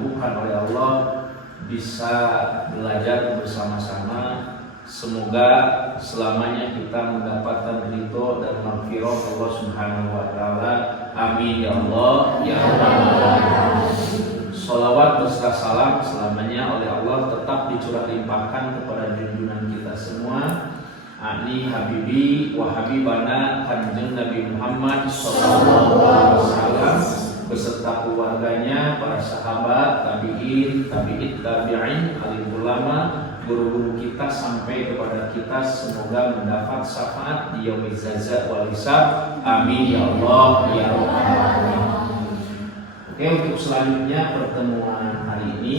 dimampukan oleh Allah bisa belajar bersama-sama. Semoga selamanya kita mendapatkan ridho dan maghfirah Allah Subhanahu wa taala. Amin ya Allah ya Rabbal. Sholawat beserta salam selamanya oleh Allah tetap dicurah limpahkan kepada junjungan kita semua, Ali Habibi wa Habibana Kanjeng Nabi Muhammad sallallahu alaihi wasallam beserta keluarganya, para sahabat, tabi'in, tabi'in, alim ulama, guru-guru kita sampai kepada kita, semoga mendapat syafaat di yaumil jaza wal hisab. Amin ya Allah ya Rabbal. Oke, untuk selanjutnya pertemuan hari ini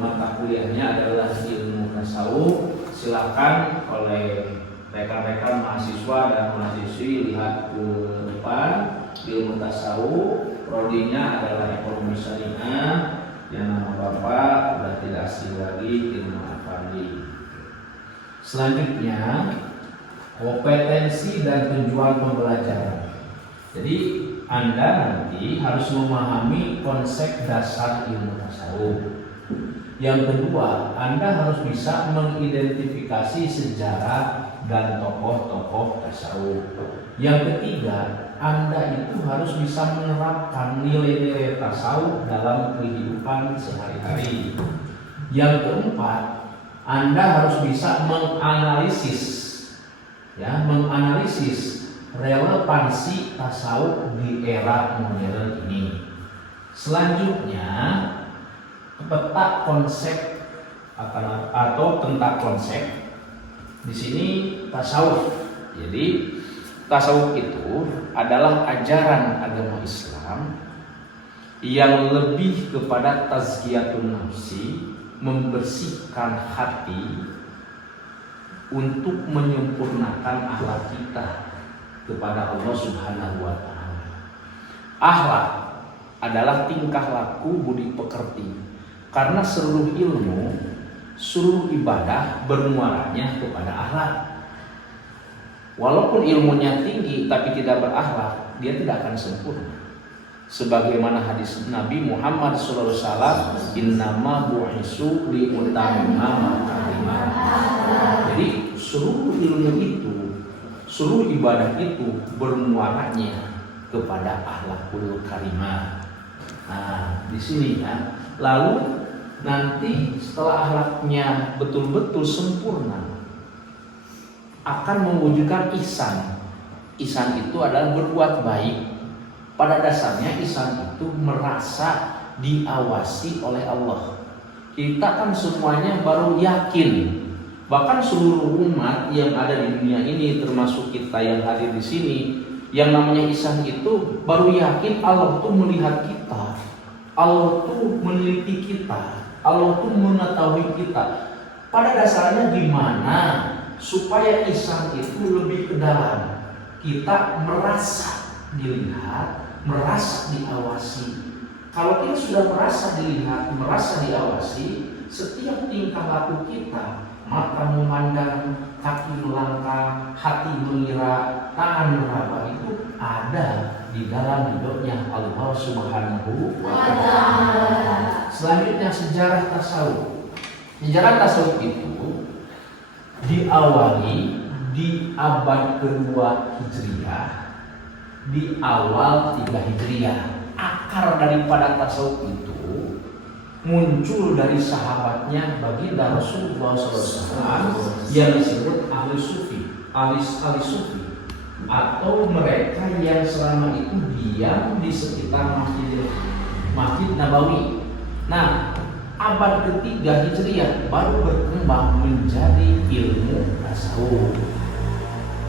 mata kuliahnya adalah ilmu tasawuf. Silakan oleh rekan-rekan mahasiswa dan mahasiswi lihat ke depan. Ilmu tasawuf, prodinya adalah ekonomi syariah, yang nama Bapak sudah tidak asing lagi, Ilmu Afandi. Selanjutnya kompetensi dan tujuan pembelajaran. Jadi Anda nanti harus memahami konsep dasar ilmu tasawuf. Yang kedua, Anda harus bisa mengidentifikasi sejarah dan tokoh-tokoh tasawuf. Yang ketiga, Anda itu harus bisa menerapkan nilai-nilai tasawuf dalam kehidupan sehari-hari. Yang keempat, Anda harus bisa menganalisis relevansi tasawuf di era modern ini. Selanjutnya, peta konsep atau tentang konsep. Di sini tasawuf. Jadi tasawuf itu adalah ajaran agama Islam yang lebih kepada tazkiyatun nafsi, membersihkan hati untuk menyempurnakan akhlak kita kepada Allah Subhanahu wa taala. Akhlak adalah tingkah laku budi pekerti, karena seluruh ilmu, seluruh ibadah bermuaranya kepada akhlak. Walaupun ilmunya tinggi tapi tidak berakhlak, dia tidak akan sempurna. Sebagaimana hadis Nabi Muhammad SAW, innama bu'isu li utammima makarimah. Jadi seluruh ilmu itu, seluruh ibadah itu bermuaranya kepada akhlakul karimah. Nah, di sini ya. Lalu nanti setelah akhlaknya betul-betul sempurna, akan mewujudkan ihsan. Ihsan itu adalah berbuat baik. Pada dasarnya ihsan itu merasa diawasi oleh Allah. Kita kan semuanya baru yakin. Bahkan seluruh umat yang ada di dunia ini, termasuk kita yang hadir di sini, yang namanya ihsan itu baru yakin Allah tuh melihat kita, Allah tuh meneliti kita, Allah tuh mengetahui kita. Pada dasarnya gimana supaya ihsan itu lebih ke dalam? Kita merasa dilihat, merasa diawasi. Kalau kita sudah merasa dilihat, merasa diawasi, setiap tingkah laku kita, mata memandang, kaki melangkah, hati mengira, tangan meraba, itu ada di dalam hidupnya Allah Subhanahu wa taala. Selanjutnya sejarah tasawuf. Sejarah tasawuf itu diawali di abad kedua Hijriah, di awal 3 Hijriah. Akar daripada tasawuf itu muncul dari sahabatnya baginda Rasulullah SAW yang disebut ahli sufi, ahli sufi, atau mereka yang selama itu diam di sekitar Masjid Nabawi. Nah, abad ketiga Hijriah baru berkembang menjadi ilmu tasawuf.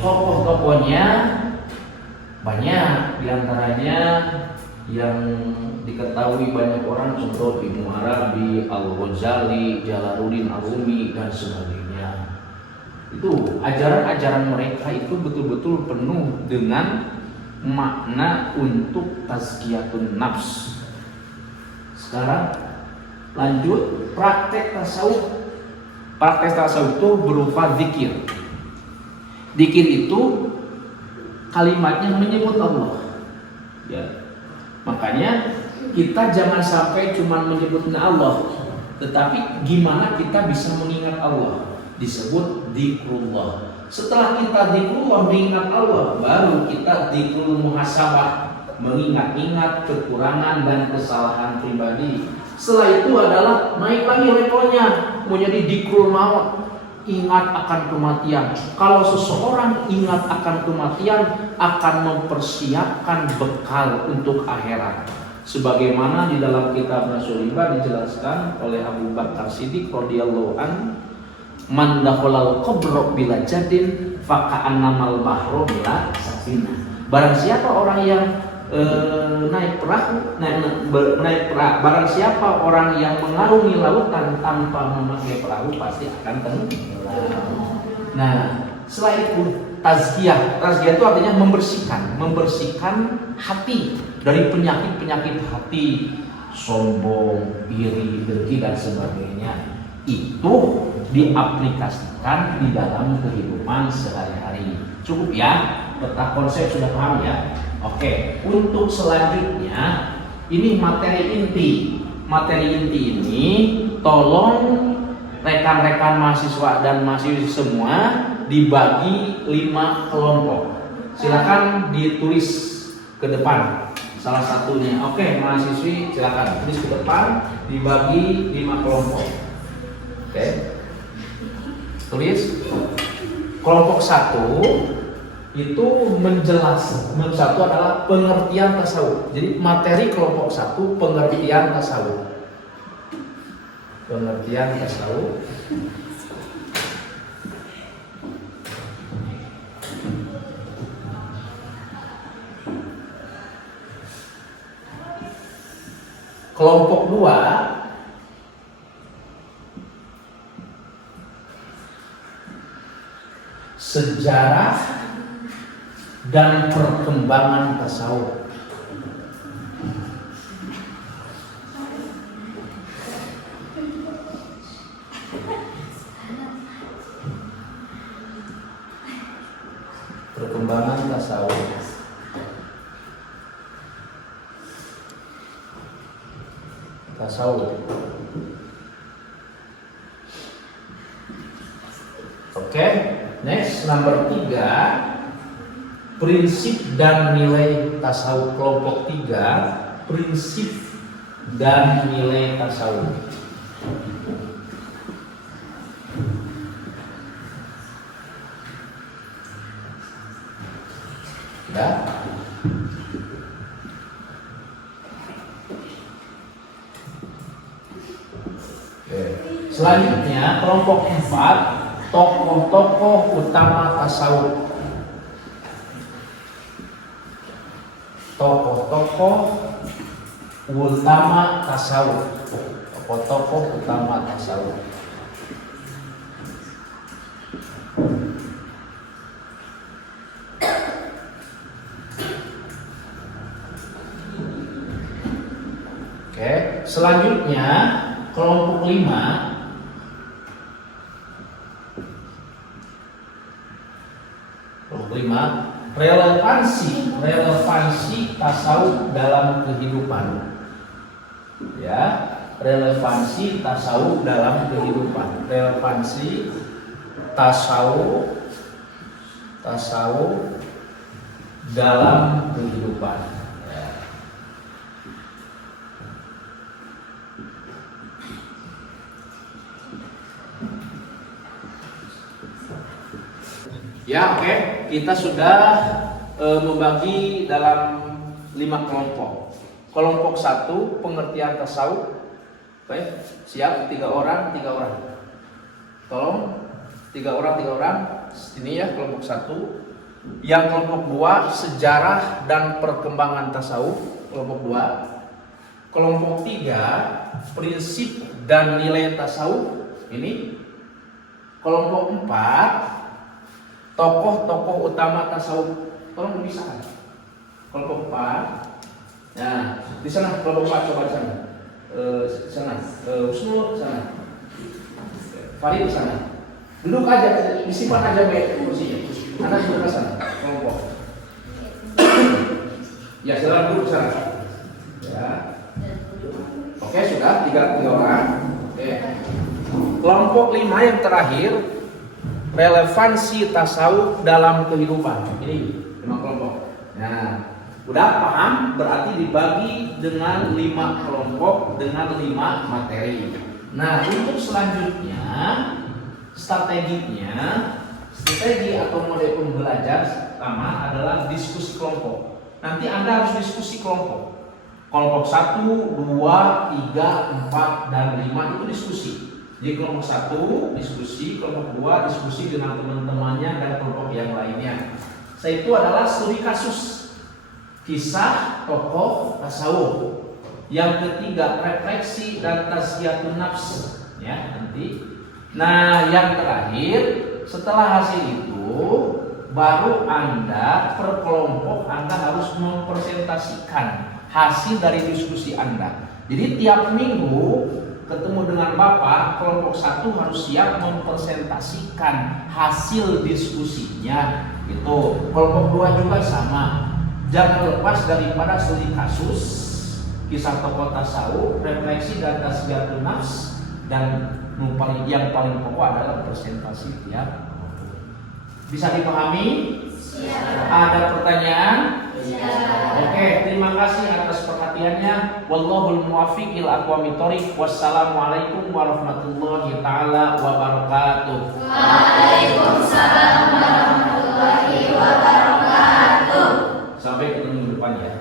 Tokoh-tokohnya banyak, diantaranya yang diketahui banyak orang, contoh Ibnu Arabi, Al-Ghazali, Jalaluddin Ar-Rumi dan sebagainya. Itu ajaran-ajaran mereka itu betul-betul penuh dengan makna untuk tazkiyatun nafs. Sekarang lanjut praktek tasawuf. Praktek tasawuf itu berupa zikir. Zikir itu kalimatnya menyebut Allah. Ya. Makanya kita jangan sampai cuma menyebut Allah, tetapi gimana kita bisa mengingat Allah. Disebut dzikrullah. Setelah kita dzikrullah mengingat Allah, baru kita dzikrul muhasabah, mengingat-ingat kekurangan dan kesalahan pribadi. Setelah itu adalah naik lagi levelnya menjadi dzikrul maut, ingat akan kematian. Kalau seseorang ingat akan kematian, akan mempersiapkan bekal untuk akhirat. Sebagaimana di dalam kitab Rasulullah dijelaskan oleh Abu Bakar Siddiq radhiyallahu an, man dakhalal qabra bila jadin faka'annamal bahru bila safinah. Barang siapa orang yang naik perahu, barang siapa orang yang mengarungi lautan tanpa memakai perahu pasti akan tenggelam. Nah, setelah itu tazkiyah itu artinya membersihkan hati dari penyakit hati, sombong, iri, dengki dan sebagainya. Itu diaplikasikan di dalam kehidupan sehari-hari. Cukup ya, peta konsep sudah paham ya? Oke, untuk selanjutnya ini materi inti. Materi inti ini tolong rekan-rekan mahasiswa dan mahasiswi semua dibagi 5 kelompok. Silakan ditulis ke depan salah satunya. Oke, mahasiswi silakan tulis ke depan, dibagi 5 kelompok. Oke. Tulis kelompok 1 itu satu adalah pengertian tasawuf. Jadi materi kelompok 1 pengertian tasawuf. Pengertian tasawuf. Kelompok 2 sejarah dan perkembangan tasawuf. Perkembangan tasawuf. Oke, next number 3. Prinsip dan nilai tasawuf. Kelompok 3, prinsip dan nilai tasawuf. Ya. Oke. Selanjutnya kelompok 4, tokoh-tokoh utama tasawuf. Tokoh-tokoh utama tasawuf. Tokoh-tokoh utama tasawuf. Oke, selanjutnya kelompok 5. Kelompok 5, relevansi tasawuf dalam kehidupan. Ya, relevansi tasawuf dalam kehidupan. Relevansi tasawuf dalam kehidupan. Ya, oke. Kita sudah membagi dalam 5 kelompok. Kelompok 1, pengertian tasawuf. Baik, siap? 3 orang. Tolong 3 orang. Ini ya kelompok 1. Yang kelompok 2, sejarah dan perkembangan tasawuf. Kelompok 2. Kelompok 3, prinsip dan nilai tasawuf. Ini. Kelompok 4, tokoh-tokoh utama tasawuf. Tolong dipisahkan. Kelompok 4. Nah, di sana kelompok 4 coba di sana. Di sana. Husnul sana. Farid di sana. Duduk aja, disimpan aja kursinya. Anda duduk di sana. Kelompok. Ya, silakan duduk di sana. Ya. Oke, sudah tiga orang. Oke. Kelompok 5 yang terakhir, relevansi tasawuf dalam kehidupan. Ini 5 kelompok. Nah, udah paham? Berarti dibagi dengan 5 kelompok dengan 5 materi. Nah, untuk selanjutnya strategi atau model pembelajar pertama adalah diskusi kelompok. Nanti Anda harus diskusi kelompok. Kelompok 1, 2, 3, 4, dan 5 itu diskusi. Jadi kelompok 1 diskusi, kelompok 2 diskusi dengan teman-temannya dan kelompok yang lainnya. Setelah itu adalah studi kasus, kisah tokoh tasawuf. Yang ketiga refleksi dan tazkiyatun nafs, ya nanti. Nah, yang terakhir setelah hasil itu baru Anda per kelompok Anda harus mempresentasikan hasil dari diskusi Anda. Jadi tiap minggu ketemu dengan Bapak, kelompok 1 harus siap mempresentasikan hasil diskusinya. Itu kelompok 2 juga sama. Jangan lepas daripada studi kasus, kisah tokoh tasawuf, refleksi dan tazkiyatun nafs, dan yang paling pokok adalah presentasi tiap. Bisa dipahami? Siap. Ada pertanyaan? Siap. Oke, terima kasih atas perhatiannya. Wallahul muwaffiq ila aqwamit thoriq. Wassalamualaikum warahmatullahi taala wabarakatuh. Waalaikumsalam warahmatullahi wabarakatuh. Sampai ketemu depan ya.